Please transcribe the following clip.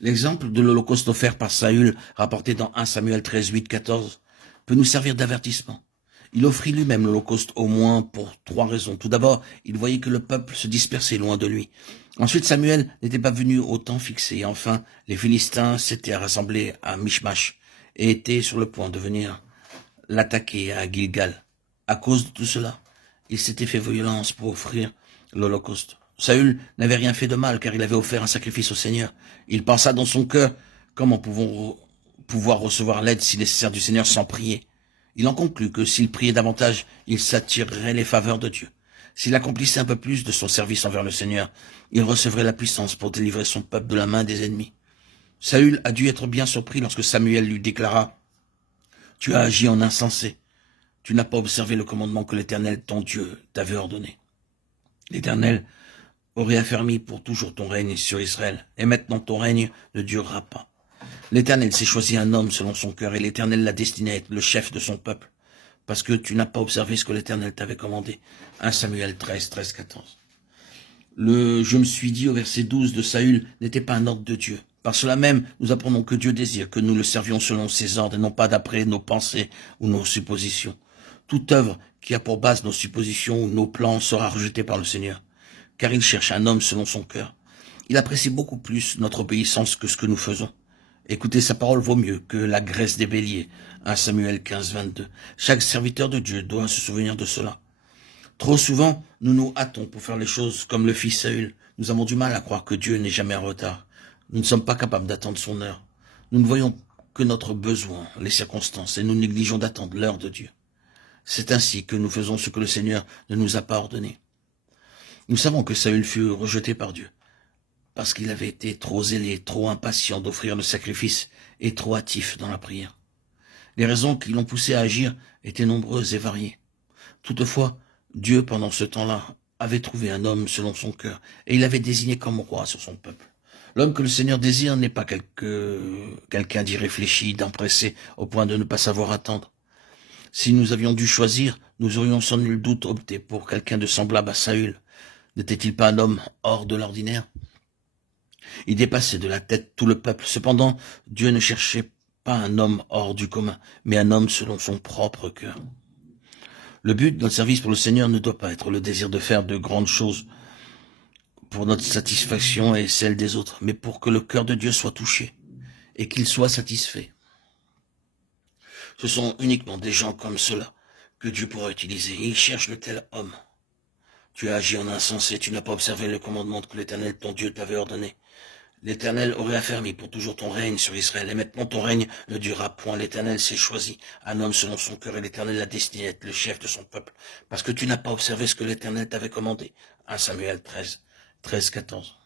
L'exemple de l'Holocauste offert par Saül, rapporté dans 1 Samuel 13, 8, 14, peut nous servir d'avertissement. Il offrit lui-même l'Holocauste au moins pour 3 raisons. Tout d'abord, il voyait que le peuple se dispersait loin de lui. Ensuite, Samuel n'était pas venu au temps fixé. Et enfin, les Philistins s'étaient rassemblés à Michmash et étaient sur le point de venir l'attaquer à Gilgal. À cause de tout cela, il s'était fait violence pour offrir l'Holocauste. Saül n'avait rien fait de mal car il avait offert un sacrifice au Seigneur. Il pensa dans son cœur, comment pouvoir recevoir l'aide si nécessaire du Seigneur sans prier. Il en conclut que s'il priait davantage, il s'attirerait les faveurs de Dieu. S'il accomplissait un peu plus de son service envers le Seigneur, il recevrait la puissance pour délivrer son peuple de la main des ennemis. Saül a dû être bien surpris lorsque Samuel lui déclara « Tu as agi en insensé. Tu n'as pas observé le commandement que l'Éternel, ton Dieu, t'avait ordonné. L'Éternel aurait affermi pour toujours ton règne sur Israël, et maintenant ton règne ne durera pas. L'Éternel s'est choisi un homme selon son cœur, et l'Éternel l'a destiné à être le chef de son peuple, parce que tu n'as pas observé ce que l'Éternel t'avait commandé. 1 Samuel 13, 13, 14. Le « je me suis dit » au verset 12 de Saül n'était pas un ordre de Dieu. Par cela même, nous apprenons que Dieu désire que nous le servions selon ses ordres, et non pas d'après nos pensées ou nos suppositions. Toute œuvre qui a pour base nos suppositions ou nos plans sera rejetée par le Seigneur, car il cherche un homme selon son cœur. Il apprécie beaucoup plus notre obéissance que ce que nous faisons. Écouter sa parole vaut mieux que la graisse des béliers. 1 Samuel 15, 22. Chaque serviteur de Dieu doit se souvenir de cela. Trop souvent, nous nous hâtons pour faire les choses comme le fit Saül. Nous avons du mal à croire que Dieu n'est jamais en retard. Nous ne sommes pas capables d'attendre son heure. Nous ne voyons que notre besoin, les circonstances, et nous négligeons d'attendre l'heure de Dieu. C'est ainsi que nous faisons ce que le Seigneur ne nous a pas ordonné. Nous savons que Saül fut rejeté par Dieu, parce qu'il avait été trop zélé, trop impatient d'offrir le sacrifice et trop hâtif dans la prière. Les raisons qui l'ont poussé à agir étaient nombreuses et variées. Toutefois, Dieu, pendant ce temps-là, avait trouvé un homme selon son cœur, et il l'avait désigné comme roi sur son peuple. L'homme que le Seigneur désire n'est pas quelqu'un d'irréfléchi, d'empressé, au point de ne pas savoir attendre. Si nous avions dû choisir, nous aurions sans nul doute opté pour quelqu'un de semblable à Saül. N'était-il pas un homme hors de l'ordinaire? Il dépassait de la tête tout le peuple. Cependant, Dieu ne cherchait pas un homme hors du commun, mais un homme selon son propre cœur. Le but de notre service pour le Seigneur ne doit pas être le désir de faire de grandes choses pour notre satisfaction et celle des autres, mais pour que le cœur de Dieu soit touché et qu'il soit satisfait. Ce sont uniquement des gens comme cela que Dieu pourra utiliser. Il cherche le tel homme. Tu as agi en insensé, tu n'as pas observé le commandement que l'Éternel, ton Dieu, t'avait ordonné. L'Éternel aurait affermi pour toujours ton règne sur Israël, et maintenant ton règne ne durera point. L'Éternel s'est choisi un homme selon son cœur, et l'Éternel l'a destiné à être le chef de son peuple, parce que tu n'as pas observé ce que l'Éternel t'avait commandé. 1 Samuel 13, 13, 14.